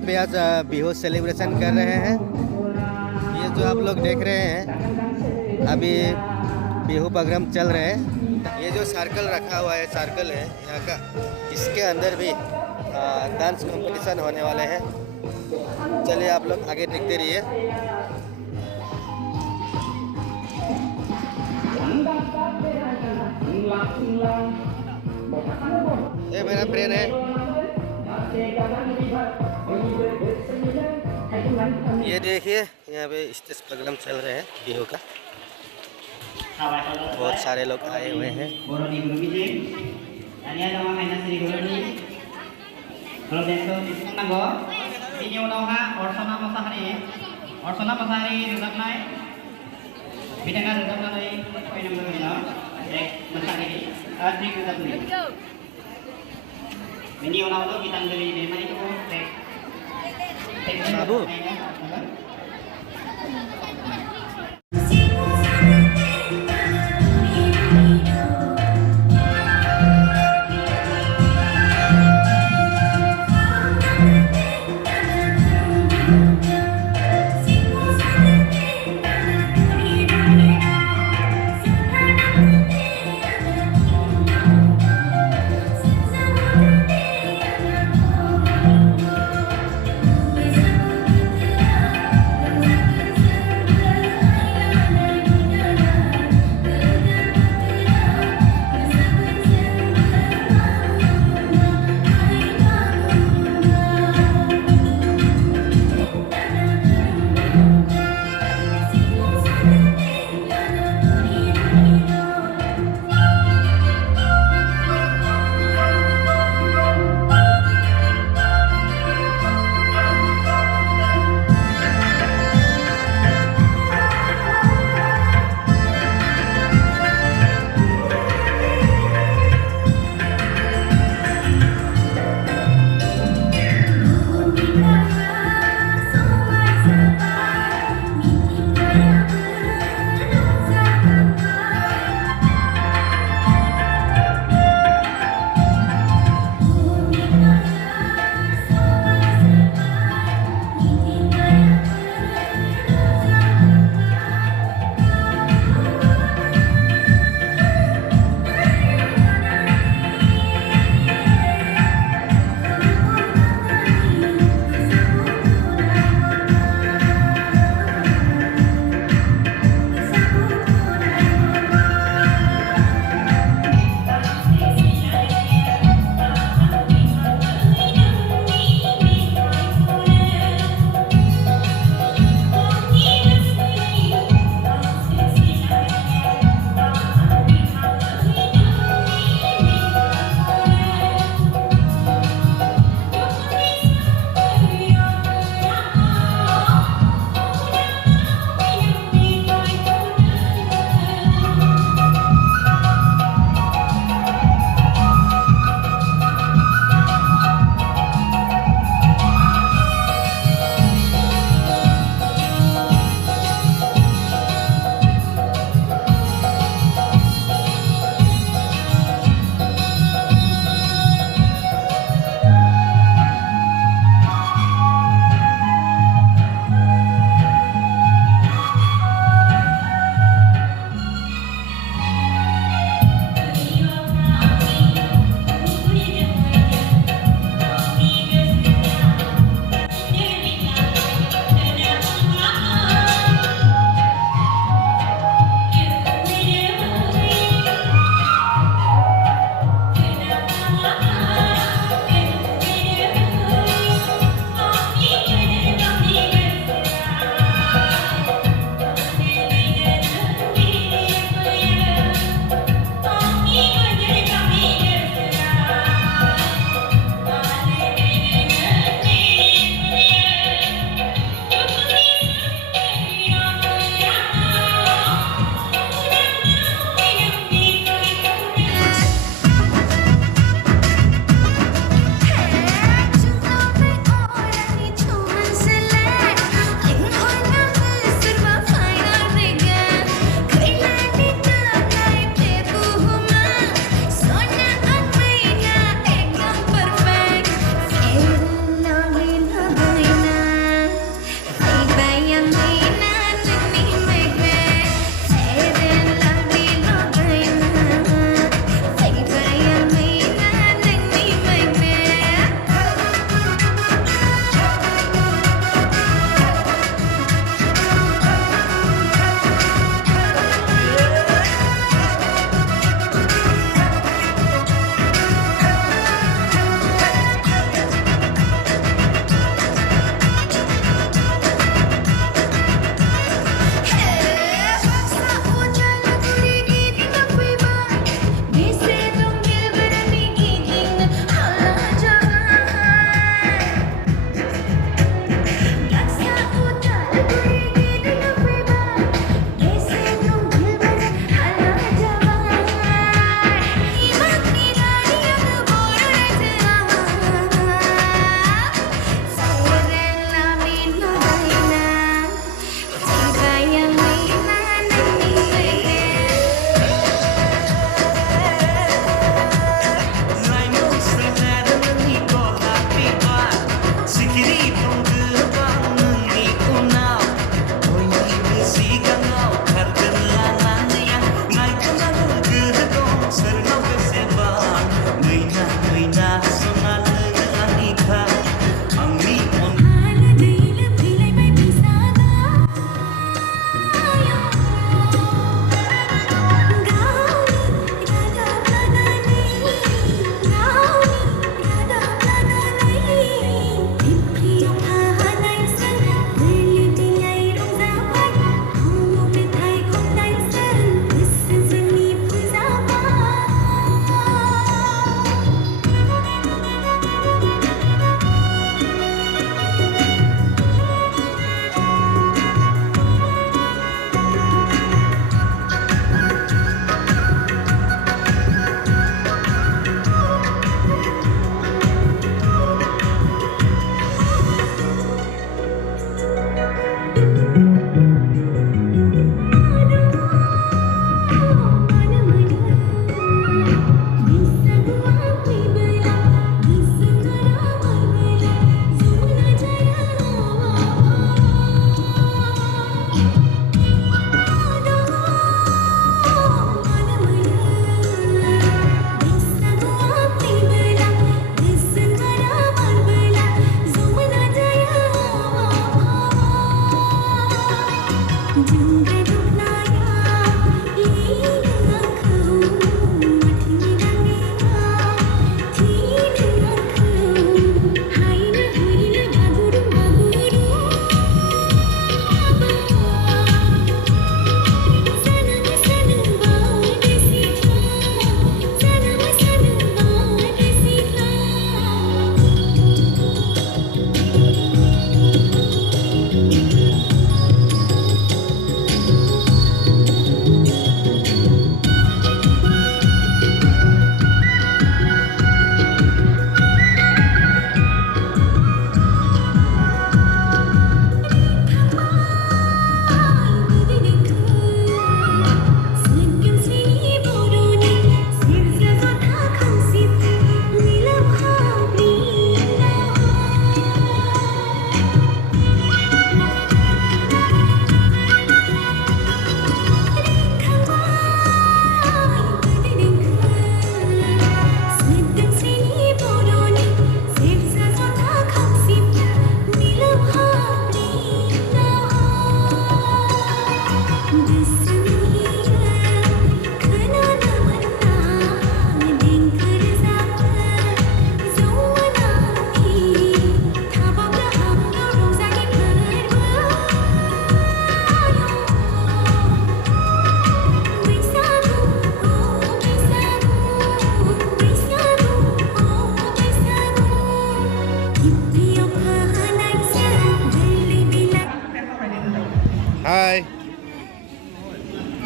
यहाँ पे आज बिहू सेलिब्रेशन कर रहे हैं। ये जो आप लोग देख रहे हैं अभी बिहू प्रोग्राम चल रहे हैं। ये जो सर्कल रखा हुआ है, सर्कल है यहाँ का, इसके अंदर भी डांस कंपटीशन होने वाले हैं। चलिए आप लोग आगे देखते रहिए। ये मेरा फ्रेंड है, ये देखिए यहाँ पे स्टेज प्रोग्राम चल रहे हैं बिहू का। बहुत सारे लोग आए हुए हैं। बाबू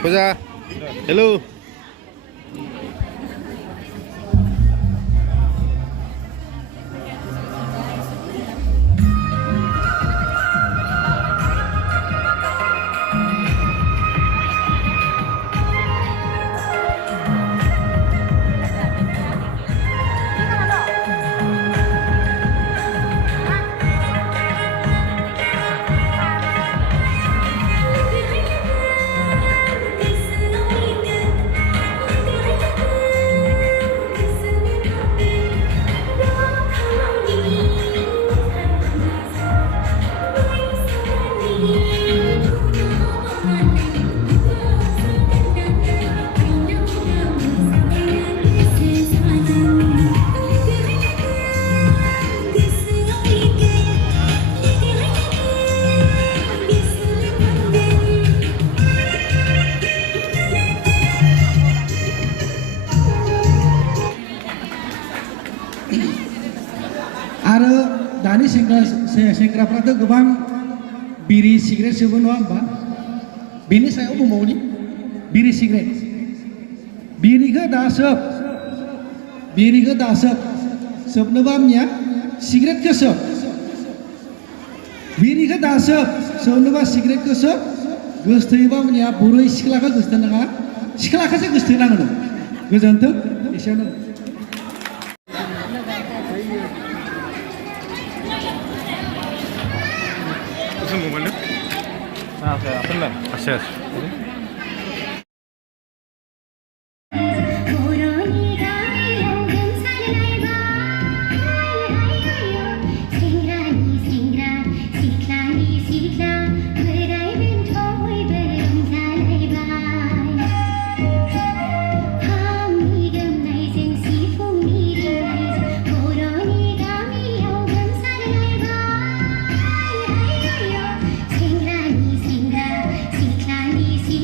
Puja, hello. दानि सेंग्राफ्राथ' गोबां बिरि सिगारेट सोबो नङा होमबा बेनि सायाव बुंबावनि बिरि सिगारेट बिरिखौ दा सोब सोबनोबा आंनिया सिगारेटखौ सोब बिरिखौ दा सोबनोबा सिगारेटखौ सोब गोसथोयोबा आंनिया बुरै सिख्लाखौ गोसथो नाङा सिख्लाखौसो गोसथो नाङो गोजोन्थों एसेयावनो Gracias. Sikla ni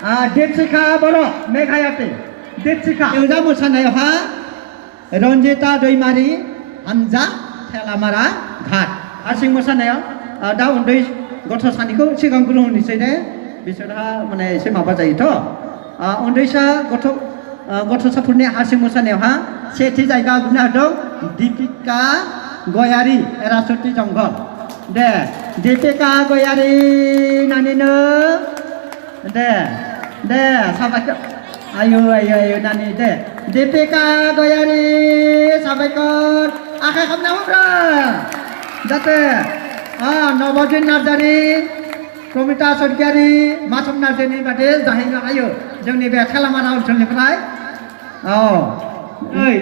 देबसिखा बर' मेघायाति देबसिखा एवजा मोसानायावहा रन्जिता दैमारि हानजा थेलामारा घाट हारसिं मोसानायाव दा उन्दै गथ' सानैखौ सिगांग्रो होनोसै दे बिसोरहा माने एसे माबा जायोथ' उन्दैसा गथ'साफोरनि हारसिं मोसानायावहा सेथि जायगा आवग्रिनो हादों दीपिका गयारि एरासति जंगल दे दीपिका गयारि नानिनो दे साबायखर आयु नानि दे दीपिका गयारि साबायखर आखाइ खालामना होब्रा जाते नबजिन नार्जारि प्रमिता सरगियारि मासुम नार्जारिनि बादि जाहैनो हायो जोंनि बे थेलामारा ओनसोलनिफ्राय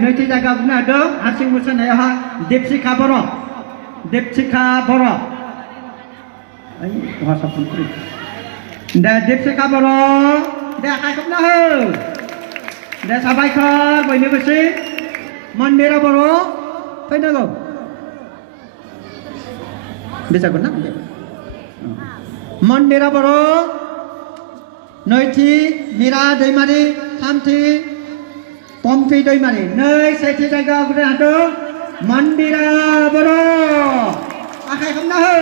नैथि जायगा आवग्रिनो हादों हारसिं मोसानायावहा देबसिखा बर' दे देबसिखा बर' दे आखाइ खोबना हो दे साबायखर बयनोबोसै मन्दिरा बर' फैनांगौ बेजागोन ना मन्दिरा बर' नैथि मिरा दैमारि थामथि पम्पि दैमारि सेथि जायगा आवग्रिनो हादों मन्दिरा बर' आखाइ खोबना हो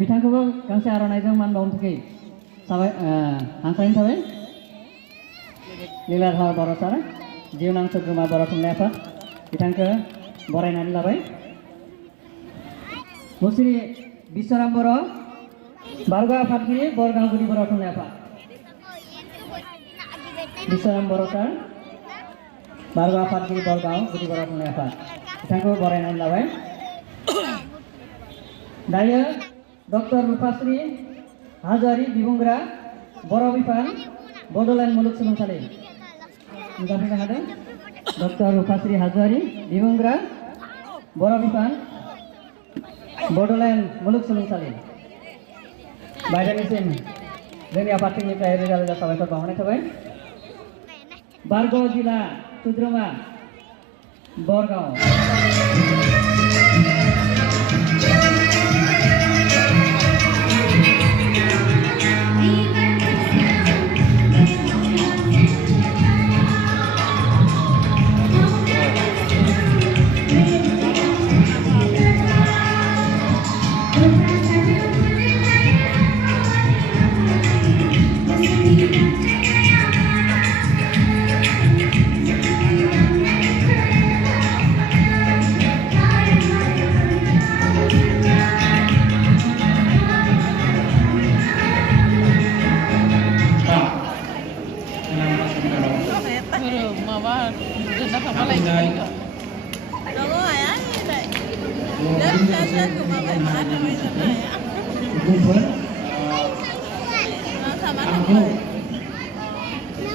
बिथांखौबो गांसे आर'नाइजों मान बावनो थाखाय हांख्रायनाय थाबाय लीलाधर बर' सार जिउनां सोद्रोमा बर' थुनलाइ आफाद बिथांखौ बरायनानै लाबाय मुस्रि बिश्वराम बर' बारग' आफादगिरि बरगाव गुदि बर' थुनलाइ आफाद बिश्वराम बर' सार बारग' आफादगिरि बरगाव गुदि बर' थुनलाइ आफाद बिथांखौ बरायनानै लाबाय दायो डॉक्टर रूपाश्री हाज'वारि बिबुंग्रा बर' बिफान बड'लेण्ड मुलुगसोलोंसालि नुजाफैनो हादों डॉक्टर रूपाश्री हाज'वारि बिबुंग्रा बर' बिफान बड'लेण्ड मुलुगसोलोंसालि बायदेनिसिम जोंनि आफादनिफ्राय रोजा रोजा साबायखर बावहरनाय थाबाय बारगाव जिल्ला सोद्रोमा Bargaon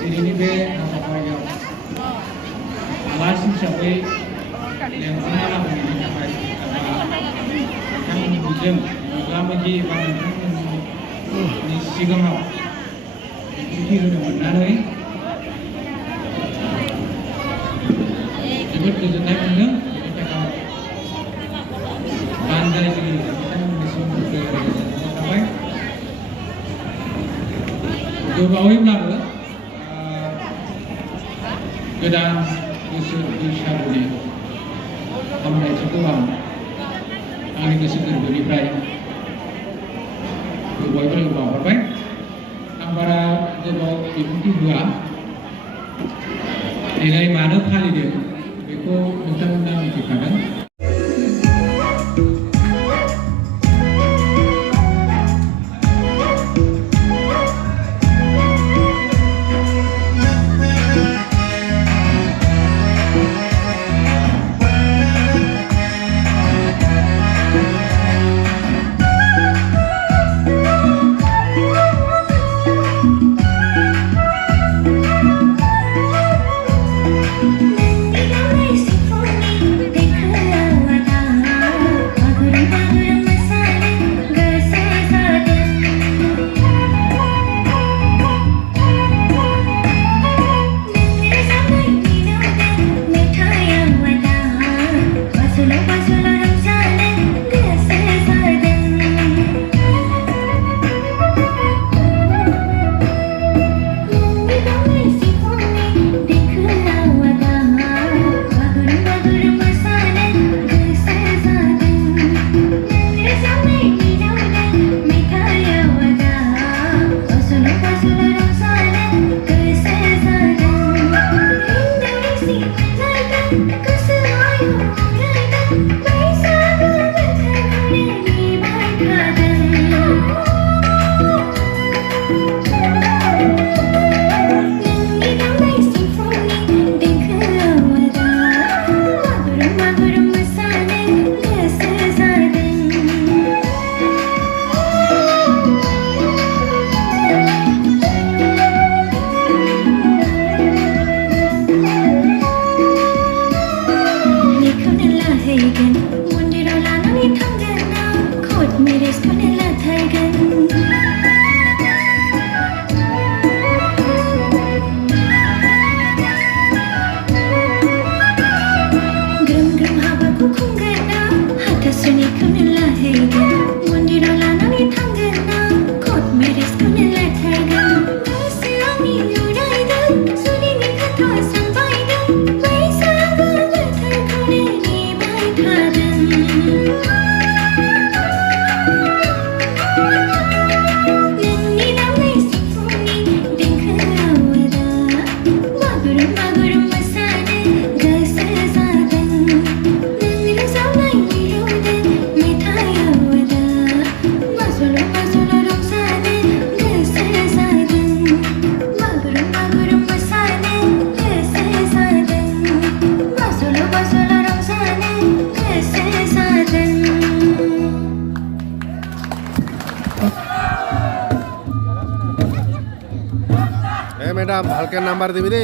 ini be apa-apa langsung sampai yang mana ini sampai kan bujang lama di mana ini sigam ini udah benar nih itu tuh naik nih bandai ini kita disuruh ke apa dua bawah berapa गोदान बोसोर बैसागुनि हामलायथिखौ आंनि गोसो गोरबोनिफ्राय बयबो बावहरबाय आं बारा जेबो बिबुंथि होआ देग्लाय मानो फालिदों बेखौ नोंथांमोना मिथिखागोन मैडम भालके नाम्बार दिबी दे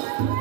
Thank you.